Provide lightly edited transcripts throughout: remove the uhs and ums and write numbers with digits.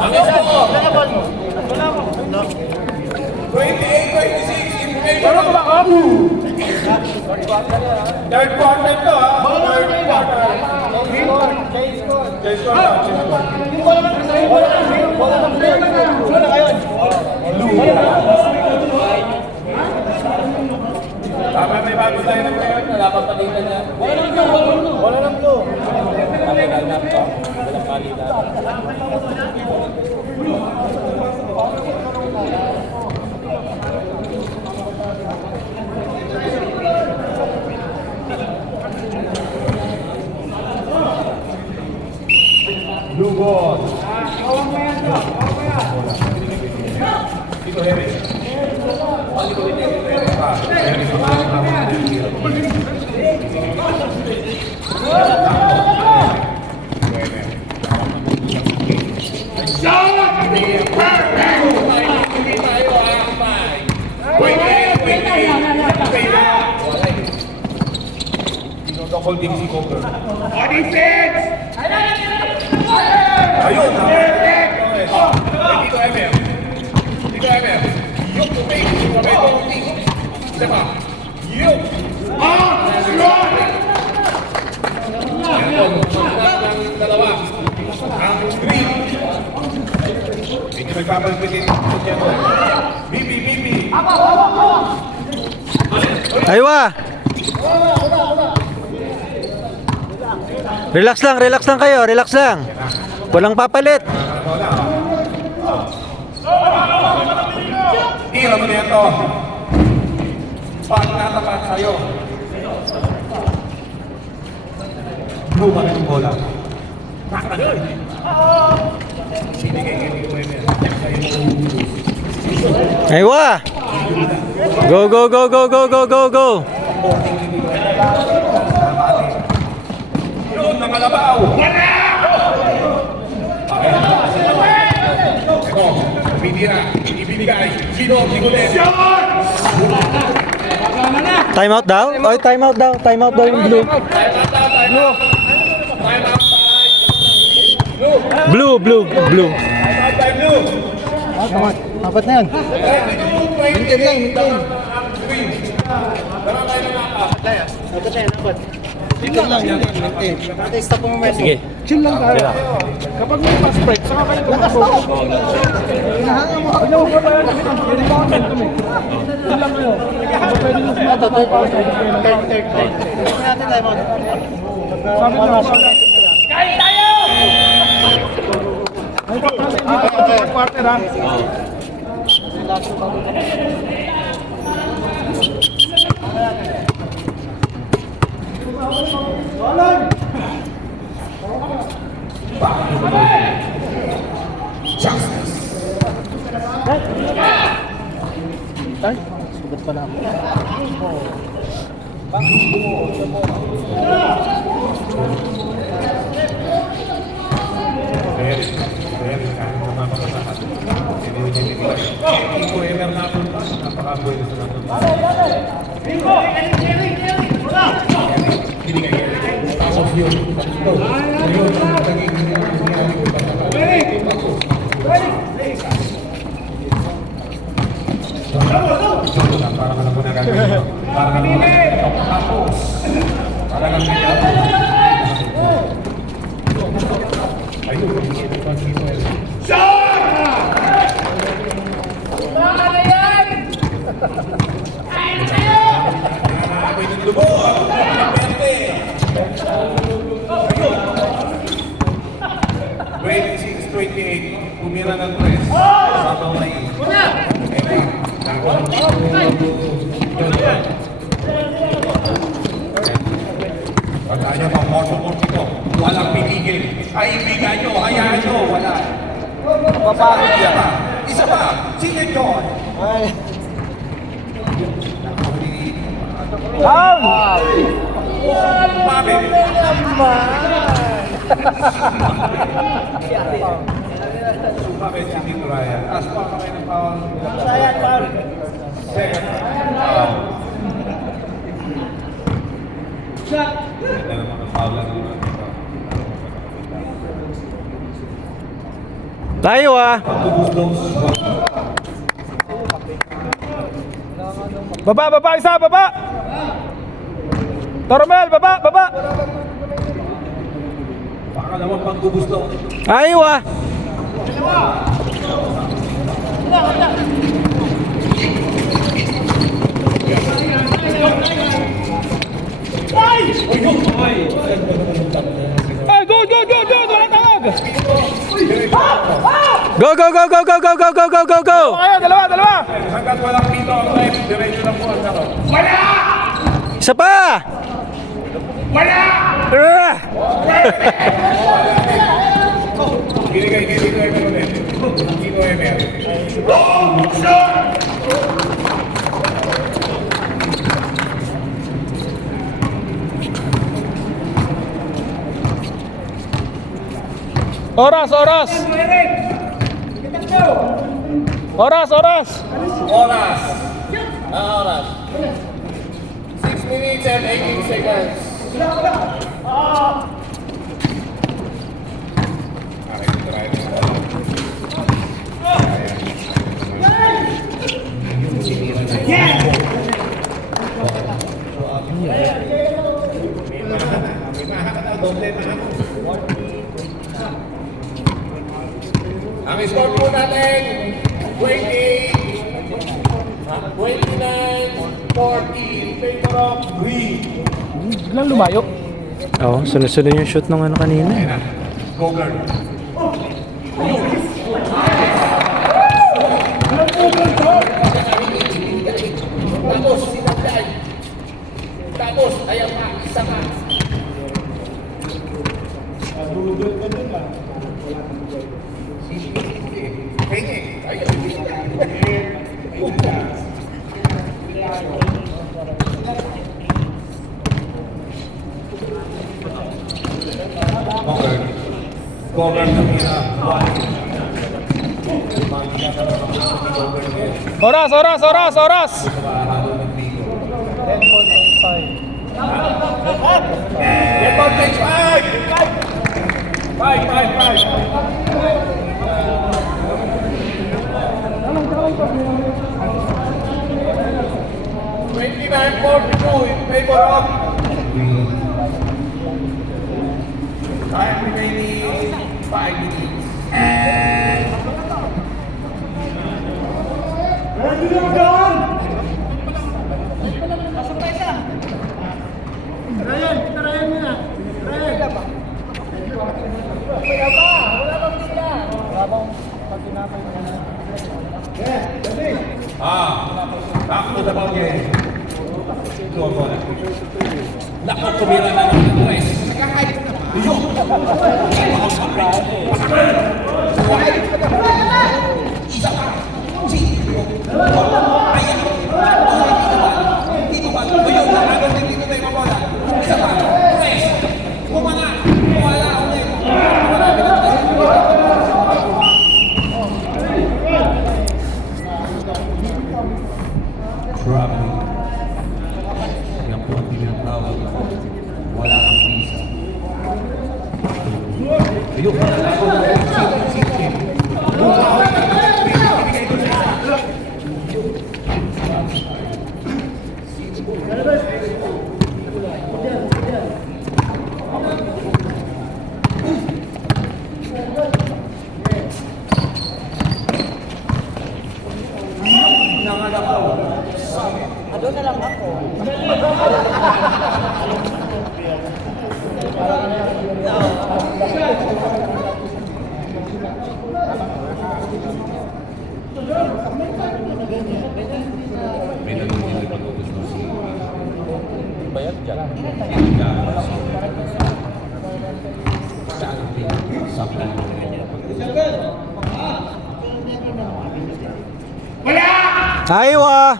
28-26 in favor of third quarter to ha. Third quarter. Tama, may bago tayo na ngayon. Dapat palitan niya. Wala ng blue. Blue ball. Dito, Harry. Double Dixie Coker. On defense! Ayun! Dito, MM. Dito, MM. Yung tubig. Sabay ko tubig. Isa pa. Yung! Run! Ayan. Ang dalawa. Ang green. Hindi nagpapalpitin. Bibi, Bibi. Aywa! Relax lang kayo, relax lang. Walang papalit. Tira mo nito. Pag natapat sa'yo. Blue pa rin yung bola. Aywa! Go, go, go, go, go, go, go, go! Yun, nakalabaw! Ito, pinira, ibibigay, sino, sigulit. Time out daw? Oy, time out daw. Time out daw yung blue. Blue, blue, blue. Apat na yan. Mintin lang, mintin. Mintin lang, mintin. Stop mo mga. Sige. Chill lang tayo. Kapag may fast break, saka kayo lakas to. Hinahanga mo. Ano ba ba yan? Hindi ba momentum eh. Chill lang kayo. Pwede nyo sila. Ito, third. Natin tayo mo. Sabi na ako. Kain tayo! Ay, third quarter ha. Ay, sugat pala ako. Pumira ng press. Sabaw na yun. Pagka niya pa, moto-moto. Walang pipigil. Kaibigan nyo, hayaan nyo, wala. Papagod yan. Isa pa, sige John. Mabit. Sumabit si Tito Ryan. Aspa ka kayo ng foul. Second foul. Ganda naman ang foul lang naman. Tayo ah. Baba, isa, baba! Tormel, baba! Pangalawang pagbubusto. Tayo ah. Ay, go! Wala tawag! Go, go, go, go, go, go, go, go, go, go, go. Kayo, dalawa! Hanggat walang pito ang time, diretso na po ang laro. Isa pa. Ah! Binigay dito Emer ulit. Dito Emer. Oras! Oras. 6 minutes and 18 seconds. Ang score po natin, 29-14, favor of Green. Biglang lumayo. Oo, sunod-sunod yung shoot ng ano kanina. Go girl. Tapos, sinagday. Tapos, ayan pa, isa pa. Penge, ayun. Cover na mira. Oras! Advantage 29-42 in favor of time remaining 5 minutes. Back to the ball game. Ito ang bola. Naku, tumira na ng Andres. Yun! Isa pa! Ayan! Dito ba? Ayun! Agad din dito tayo mabola. Isa pa! Andres! Bumala! Wala ulit! Traveling. Yan po ang tinatawag na wala kang visa. Ayun, may nalungin na pag-gusto si bayad dyan. Sa ating saplan. Tayo ah.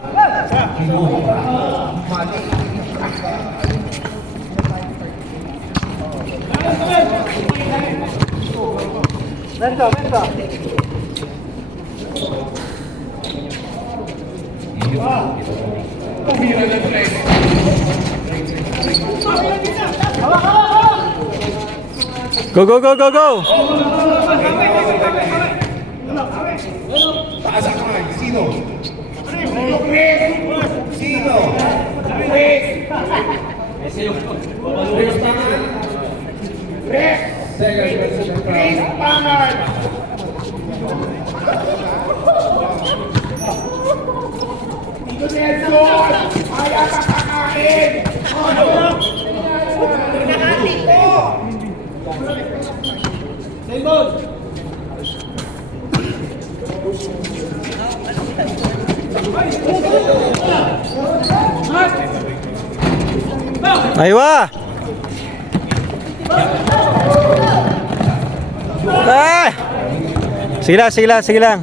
Tumira na Andres. Go, go, go, go, go. Taas ang kamay. Sino? Sino? Aywa! Ah! Sige lang, sige lang, sige lang.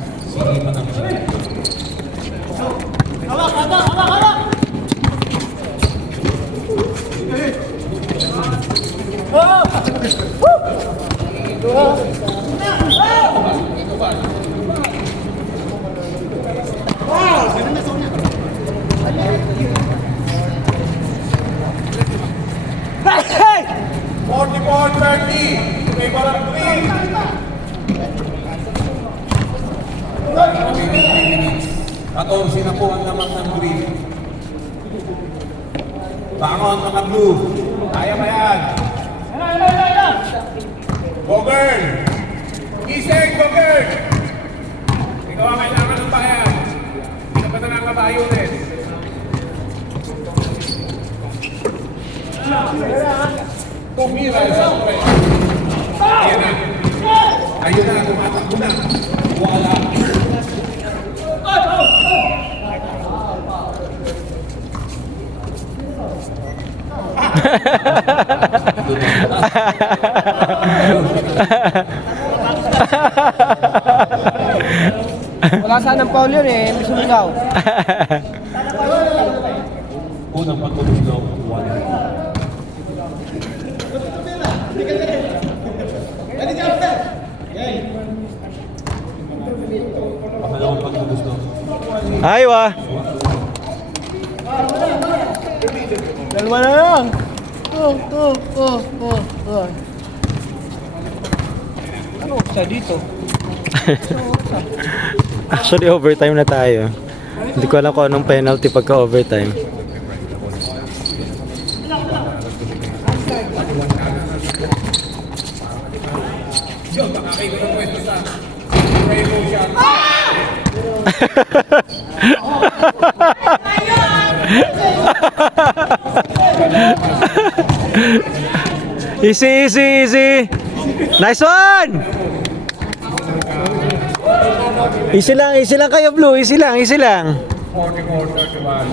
Hey! 44-30. May balang green. 14 na po ang naman ng green. Bangon mga blue. Kaya ba yan? Go girl! Gising, go girl! Ikaw ang kailangan ng bayan. Hindi ka pa na nakabayunin. Tumira sa pre. Ayan na. Ayun na, tumatakbo na. Wala. Wala sanang foul yun eh, hindi sumigaw. Unang pagtulog daw. Wala. Pangalawang pagtulog daw. Aywa! Dalawa na lang. Ano siya dito? Actually, overtime na tayo. Hindi ko alam kung anong penalty pagka overtime. Yun, makakain ko ng pwesto sa rainbow shot. Easy, easy, easy! Nice one! Easy lang kayo, Blue. Easy lang, easy lang. 44-31.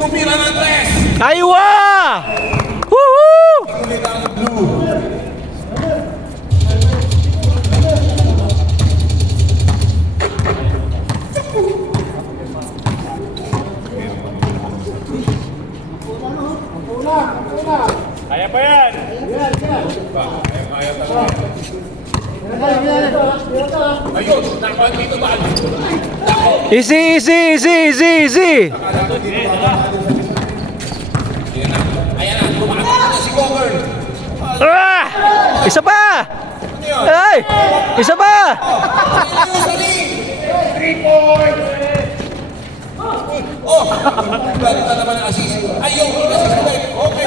Tumira ng tres! Aywa! Woohoo! Ulit ang blue. Kaya pa yan! Ayun, nakuha dito ba? Easy, easy, easy, easy, easy! Ayan na, tumakbo na si Cocker. Ah! Isa pa! Ay! Isa pa! 3 points! Oh! Galit na naman ang assist. Ayaw, assist ulit. Okay.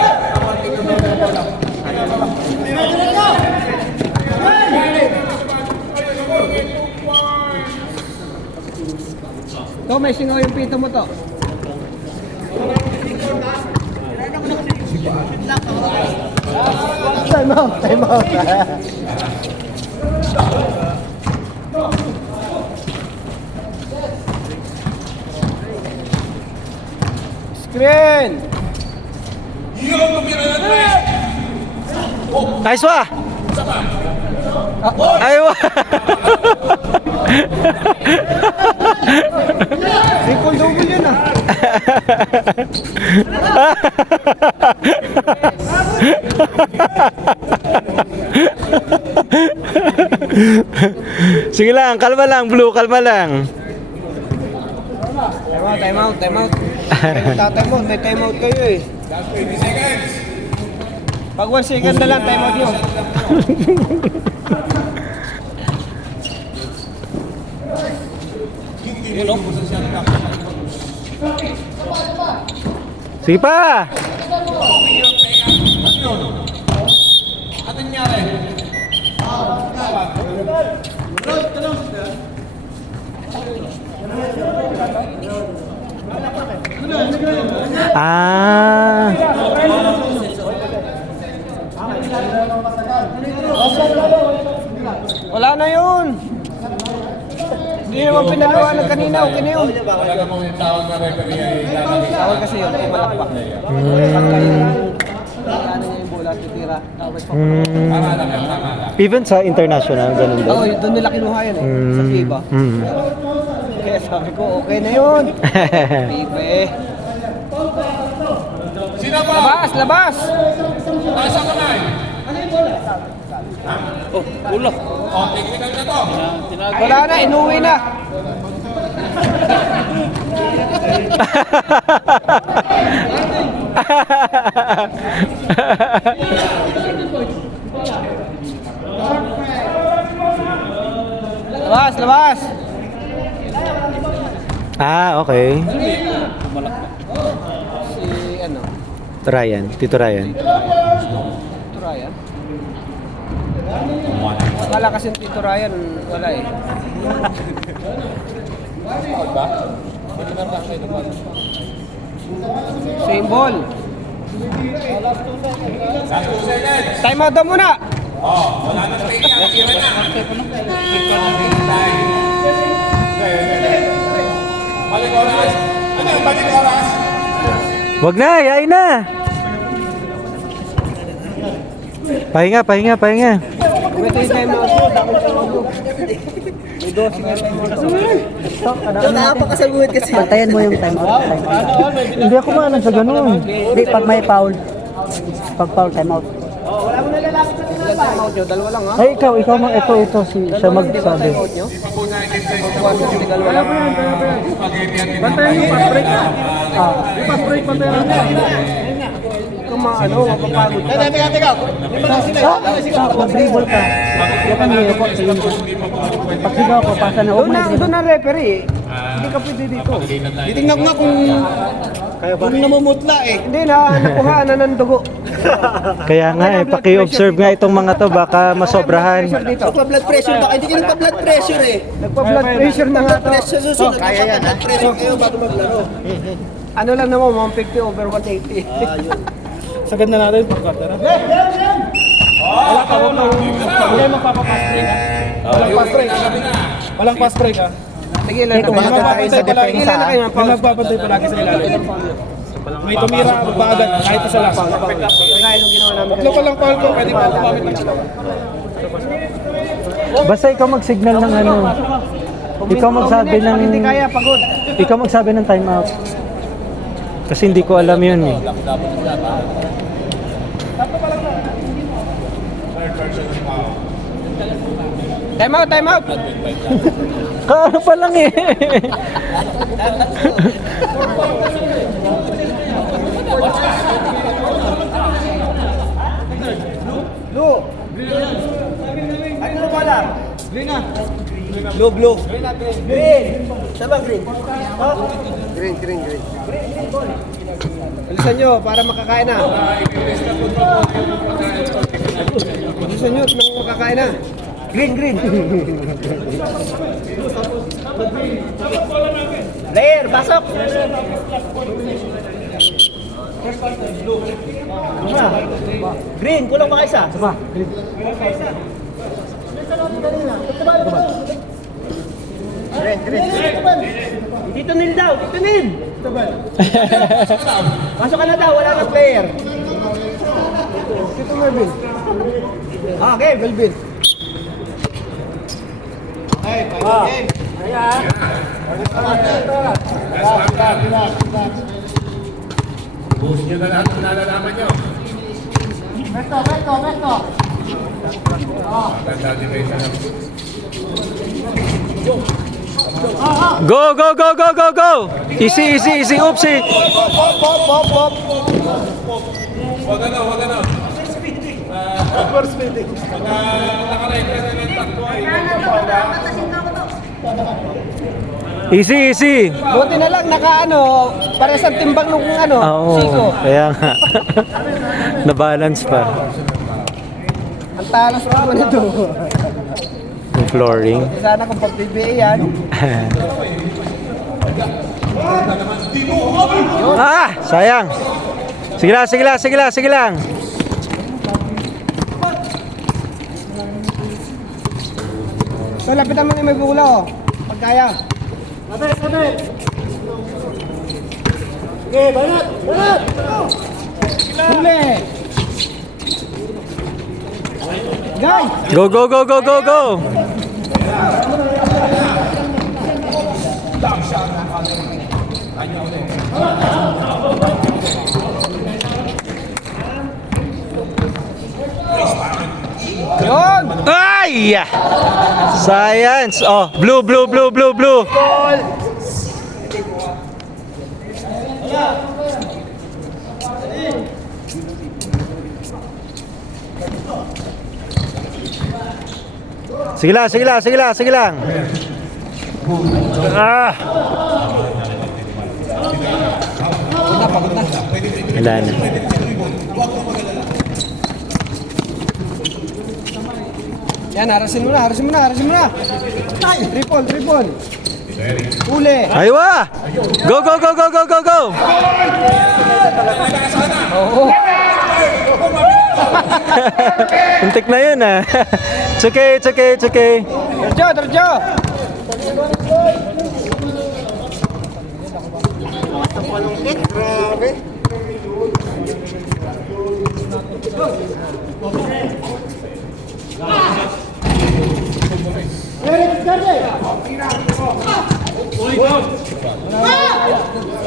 To, may singaw yung pito mo to. Time out, time out. Screen! Yung tumira ng tres! Nice wa! Isa pa. Aywa! Triple double yun ah. Sige lang, kalma lang, Blue, kalma lang. Time out. Time out. May time out kayo eh. Last 20 seconds. Pag 1 second na lang, time out nyo. Sige pa! Ano nangyari? Ah. Wala na yun. Hindi naman pinalawanan kanina. Okay na yun. Talaga mo yung tawag na referee ay lalagay sa Tawag kasi yun. Kung malakpak. Pagka yung ano niya yung bola, titira. Tama lang yan, tama lang. Even sa international, ganun din. Oo, doon nila kinuha yun eh. Sa FIBA. Mm. Kaya sabi ko, okay na yun. Pipe. Sino ba? Labas, labas! Taas ang kamay. Oh, ulo. Oh, technical na to. Wala na, inuwi na. Labas, labas! Ah, okay. Si ano? Ryan, Tito Ryan. Tito Ryan? Akala kasi Tito Ryan, wala eh. Same ball. Last 2 seconds. Time out daw muna. Oh, wala nang take yan. Tira na. Balik oras. Ano yung balik oras? Wag na, yain na. Pahinga, pahinga, pahinga. Ito yung time out mo, dami time out mo. May 12 nga time out. Bantayan mo yung time out. Hindi ako maalam sa ganun. Hindi, pag may foul. Pag foul, time out. Ilan time out nyo? Dalawa lang ha? Ay, ikaw, ito, siya magsabi. Time out nyo? Pag dalawa lang. Bantayan yung fast break na. Yung fast break, bantayan nyo. Kung ano, mapapagod ka. Mag-dribble ka. Yung kami, pag sigaw ko, pasa na. Huwag mo na Doon ang referee. Hindi ka pwede dito. Titingnan ko nga kung namumutla eh. Hindi na, nakuha na ng dugo. Kaya nga, paki-observe nga itong mga to, baka masobrahan. Pressure dito. Nagpa-blood pressure baka hindi ka nagpa-blood pressure eh. Nagpa-blood pressure na nga to. Pressure susunod. Kaya yan ha? Pressure kayo bago maglaro. Ano lang naman, 150 over 180. Sagad na natin pagkatara. Hindi magpapapass break ha? Walang pass break. Walang pass break ha? Tigilan na. Magpapantay palagi. Tigilan na kayo. May magpapantay palagi sa ilalim. May tumira ba agad kahit isa lang. Kaya nung ginawa namin Tatlo pa lang foul ko, pwede pa gumamit ng dalawa. Basta ikaw mag-signal ng ano. Ikaw magsabi ng... Hindi kaya, pagod. Ikaw magsabi ng time out. Kasi hindi ko alam yun eh. Time out, time out. Kaano pa lang eh. Blue. Ano ba lang? Green na. Blue. Green. Saan green? Green, green, green. Alisan nyo para makakain na. Alisan nyo nang makakain na. Green, green. Player, pasok. Green, kulang pa isa. Green, green. Dito nil daw, dito nil. Pasok ka na daw, wala na player. Dito Melvin. Okay, Melvin. Buhos nyo na lahat ng nalalaman nyo. Beto. Maganda depensa ng Go, go, go, go, go, go! Easy, easy, easy. Oopsie. Wag na. First meeting. Nakareka na ng tatlo ay Easy, easy. Buti na lang para sa timbang nung siko. Kaya nga. Na-balance pa. Ang talas pa naman ito. Yung flooring. Sana kung pag-PBA yan. Sayang. Sige lang. So, lapitan mo na may bula, pag kaya. Sabit. Okay, banat. Huli! Guys! Go, go, go, go, go, go! Yun! Ay! Science! Oh, blue. Sige lang. Wala na. Yan, harasin mo na. Triple. Huli! Aywa! Go! Untik na yun ah. It's okay. Diretso!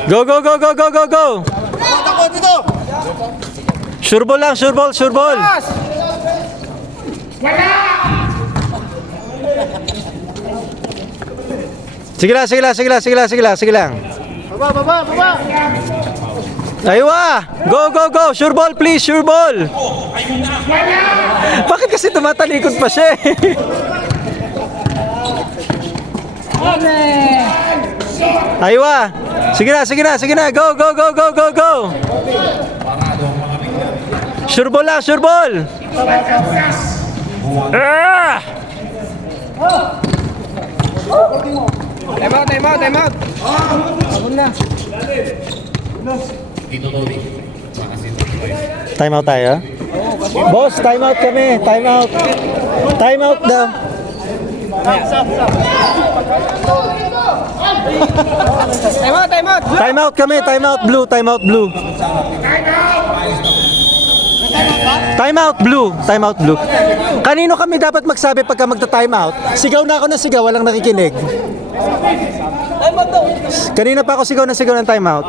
Go! Sure ball lang. Sige lang. Baba. Aywa! Go! Sure ball, please, sure ball! Bakit kasi tumatalikod pa siya eh? Aywa! Sige na! Go! Sure ball! Ah! Time out! Abon na. Time out tayo? Boss, time out kami. Time out daw. Time out kami. Time out blue. Time out blue. Kanino kami dapat magsabi pagka magta-time out? Sigaw na ako ng sigaw, walang nakikinig. Kanina pa ako sigaw ng time out.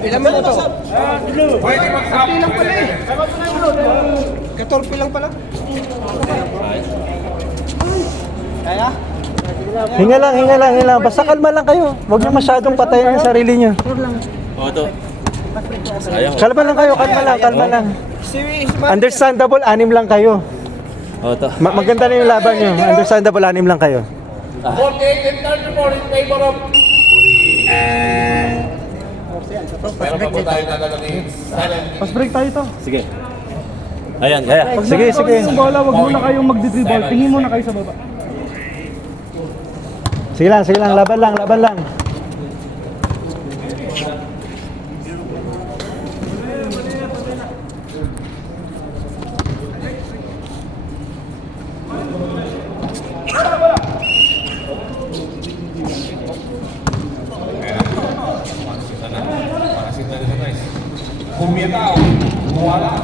Ilan mo to? 14 lang pala. Kaya? Hinga lang. Basta kalma lang kayo. Huwag niyo masyadong patayin ang sarili niyo. Kalma lang. Understandable, 6 lang kayo. Maganda na yung laban niyo. Understandable, 6 lang kayo. 48 and 34 in favor of Pero pa po tayo nalalagay. Pas break tayo to. Sige. Yung bola, wag muna kayong magdi-dribble. Tingin muna kayo sa baba. Sige lang. Laban lang. Pumiataw, wala.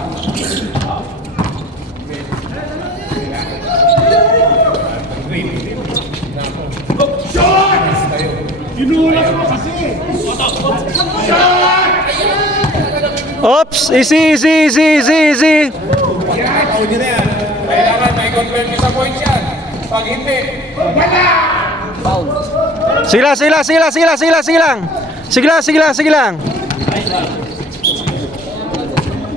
Ginulat mo kasi. Oops! Easy. foul nyo na yan. Kailangan may convert nyo sa points yan. Pag hindi, wala! Sige lang, sige lang, sige lang, sige lang, sige lang, sige lang. Sige lang, sige lang, sige lang.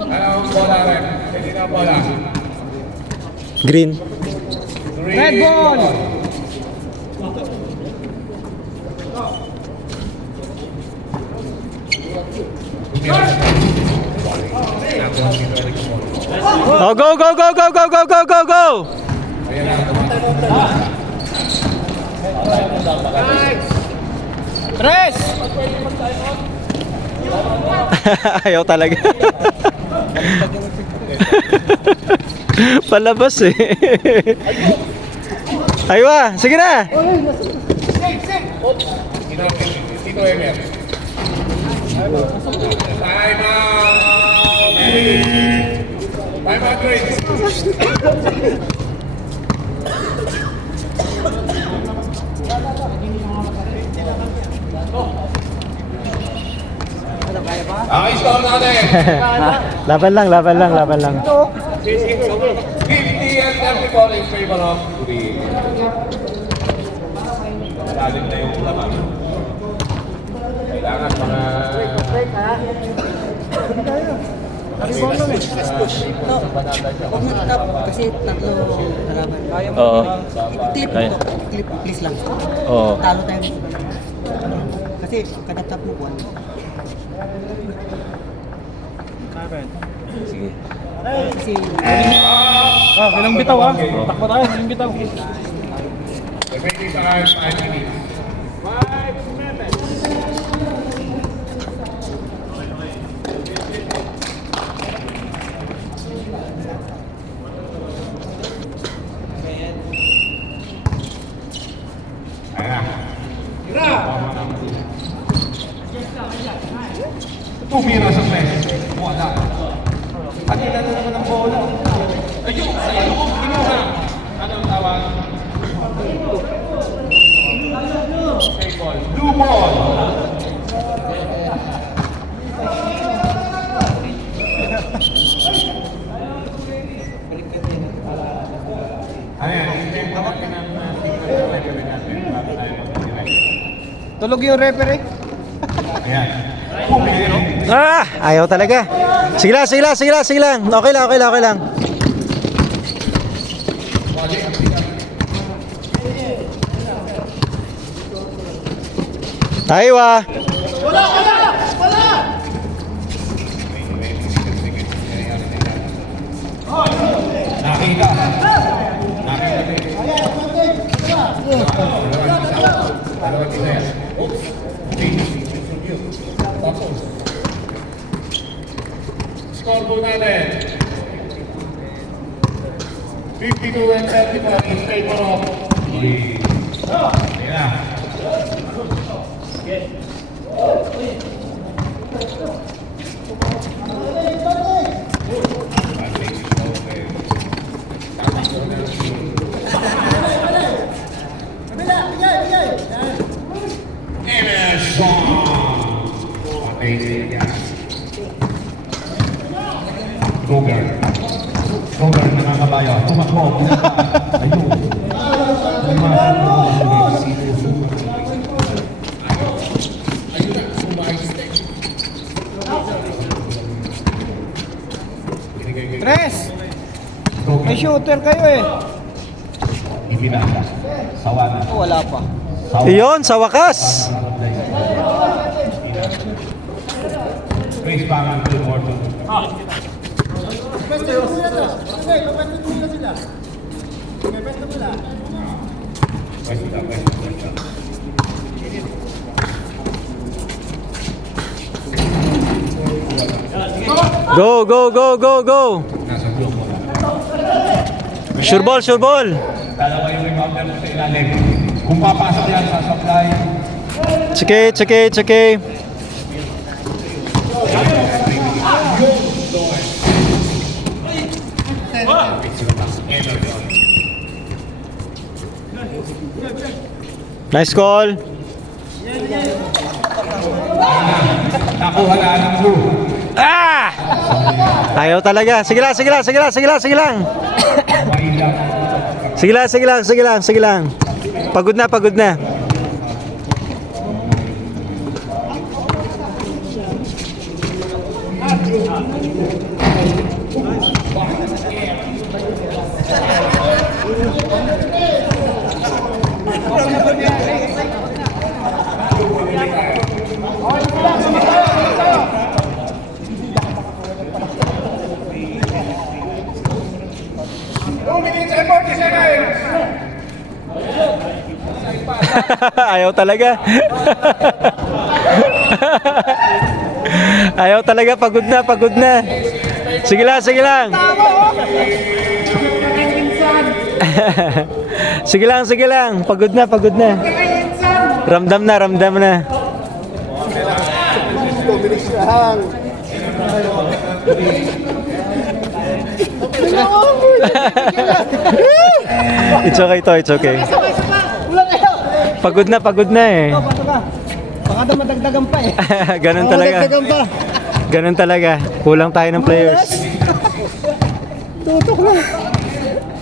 Ano ang bola rin? Hindi na ang bola. Green. Red ball! Oh, go, go, go, go, go, go, go, go, go. Tres! Ayaw talaga. Palabas eh. Aywa, sige na. Tito Emer. Time out! Time out, Chris. Ang score natin. Laban lang, laban lang, laban lang. 50 and 34 in favor of Uri. Lalim na yung laban. Kailangan mga... Kasi tatlo harapan. Oo. Clip Kaya. mo. Clip, please lang. Oo. Talo tayo. Kasi kada tap mo buwan. Sige. Kasi Ilang bitaw ha? Takbo tayo, ilang bitaw. Remaining time, 5 minutes. Tumira sa press. Wala. Kanina na naman ang bola. Ayun, sa ilong kinuha. Anong tawag? Okay, ball. Blue ball. Ano yan? Tawag ka ng referee natin. Bago tayo mag-direct. Tulog yung referee. Ayan. Pumili. Ah, ayaw talaga. Sige lang, sige lang, sige lang, sige lang. Okay lang, okay lang, okay lang. Aywa. Nakita. Scoreboard natin. 52 and 34 in favor of Uri. Ayan na. Emerson. Roger. Roger nangangabayo. Tumakbo. Ayun. Tres! May shooter kayo eh. Ibinasa. Sawa na. Wala pa. Iyon, sa wakas. Chris Bangan to Morton. Go, go, go, go, go. Nasa blue mo lang. Sure ball, sure ball. Dalawa yung rebounder mo sa ilalim. Kung papasok yan sa supply, Tsike, tsike, tsike. Nice call. nakuha na ng blue. Ah! Ayaw talaga. Sige lang, sige lang, sige lang, sige lang, sige lang. Sige lang, sige lang, sige lang, sige lang. Pagod na, pagod na. Ayaw talaga. Ayaw talaga, pagod na, pagod na. Sige lang, sige lang. Sige lang, sige lang. Pagod na, pagod na. Ramdam na, ramdam na. It's okay to, it's okay. Pagod na eh. Baka daw madagdagan pa eh. Ganun talaga. Madagdagan pa. Ganun talaga. Kulang tayo ng players. Tutok na.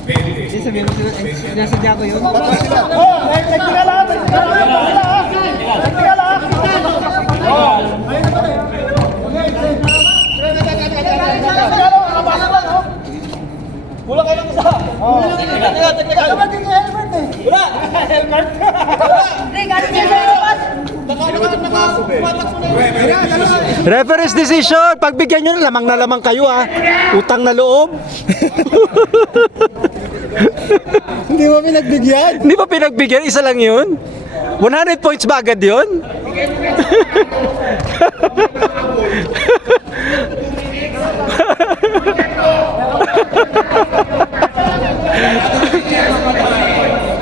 Hindi sabihin mo sila, sinasadya ko yun. Kulang kayo ng isa. Wala. Referee's decision. Pagbigyan nyo, lamang na lamang kayo ha. Utang na loob. Hindi mo pinagbigyan? Hindi ba pinagbigyan? Isa lang yun? 100 points ba agad yun?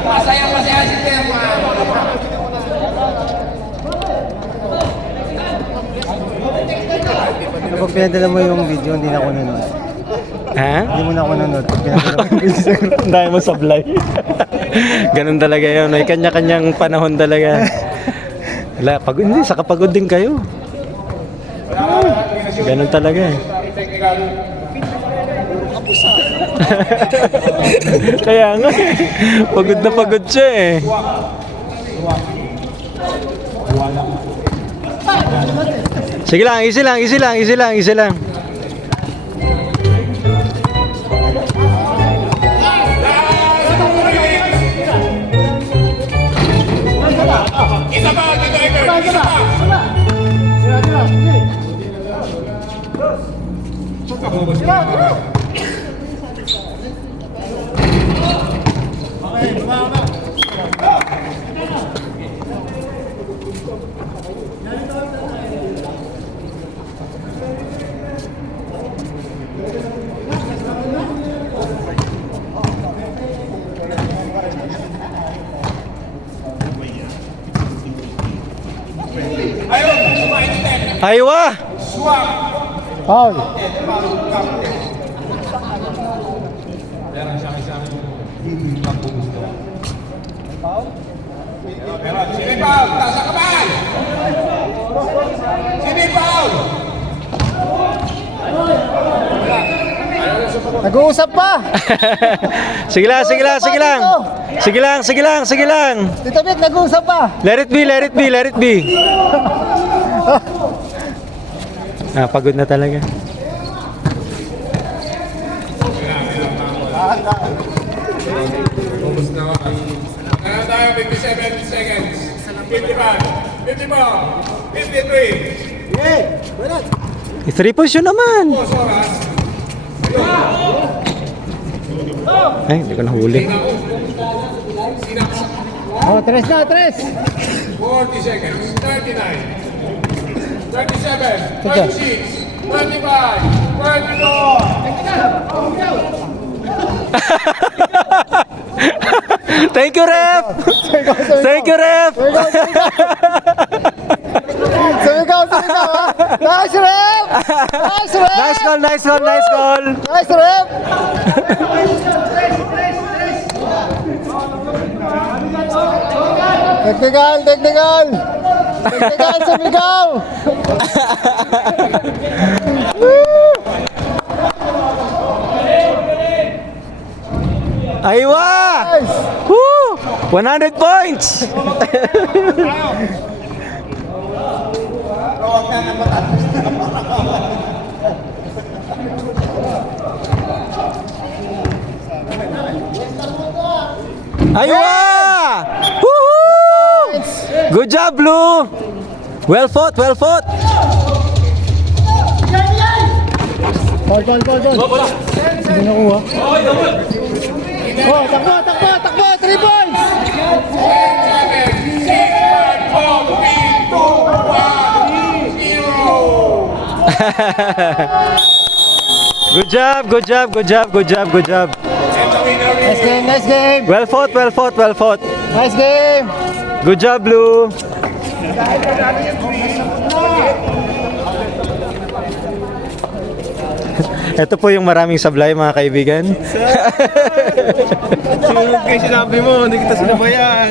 Masaya si Terma. Kapag pinadala mo yung video, hindi na ako nanonood. Ha? Hindi mo na ako nanonood pag pinadala mo yung video. Dahil mo sablay. Ganun talaga yun. May kanya-kanyang panahon talaga. Wala, pagod, hindi, saka pagod din kayo. Ganun talaga eh. Kaya nga, pagod na pagod siya eh. Sige lang, easy lang, easy lang, easy lang, easy lang. Isa pa, isa pa. Ayun, sumainit. Aywa! Paul. Sinipaw, taas ang kamay! Sinipaw! Nag-uusap pa. Sige lang, sige lang, sige lang. Sige lang, sige lang, sige lang. Tito Vic, nag-uusap pa. Let it be, let it be, let it be. Ah, pagod na talaga. Kaya tayo, 57 seconds. 55, 54, 53. 3 points yun naman. Oras. Ay, hindi ko nahuli. Oh, tres na, tres. 40 seconds. 39. 37, 36, 25, 24. Thank you, ref. Thank you, ref. Sumigaw, sumigaw, ha? Nice rep! Nice rep! Nice goal, nice goal, nice goal. Nice rep! Technical, technical! Technical, sumigaw! Aywa! Woo! 100 points! Aywa! Woohoo! Good job, Blue! Well fought, well fought! Oh, takbo, 3 points! 6, 5, 4, 3, 2, 1, 0. Good job, good job, good job, good job, good job. And the winner is Nice game! Well fought, well fought, well fought. Nice game! Good job, Blue. Ito po yung maraming sablay, mga kaibigan. Sinabi mo, hindi kita sinabayan.